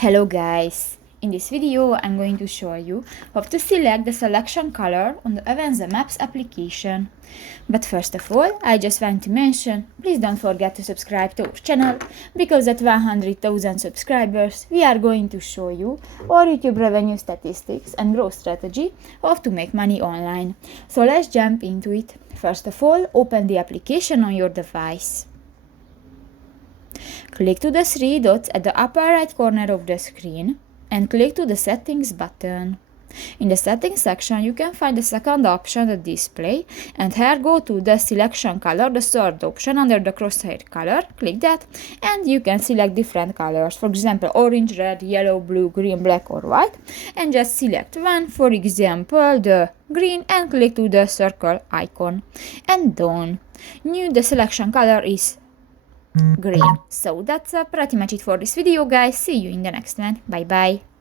Hello guys! In this video I'm going to show you how to select the selection color on the Avenza Maps application. But first of all, I just want to mention, please don't forget to subscribe to our channel, because at 100,000 subscribers we are going to show you our YouTube revenue statistics and growth strategy how to make money online. So let's jump into it. First of all, open the application on your device. Click to the three dots at the upper right corner of the screen and click to the Settings button. In the Settings section you can find the second option, the Display, and here go to the Selection Color, the third option under the crosshair color. Click that and you can select different colors, for example orange, red, yellow, blue, green, black or white, and just select one, for example the green, and click to the circle icon and done. Now the selection color is green. So that's pretty much it for this video guys. See you in the next one. Bye bye.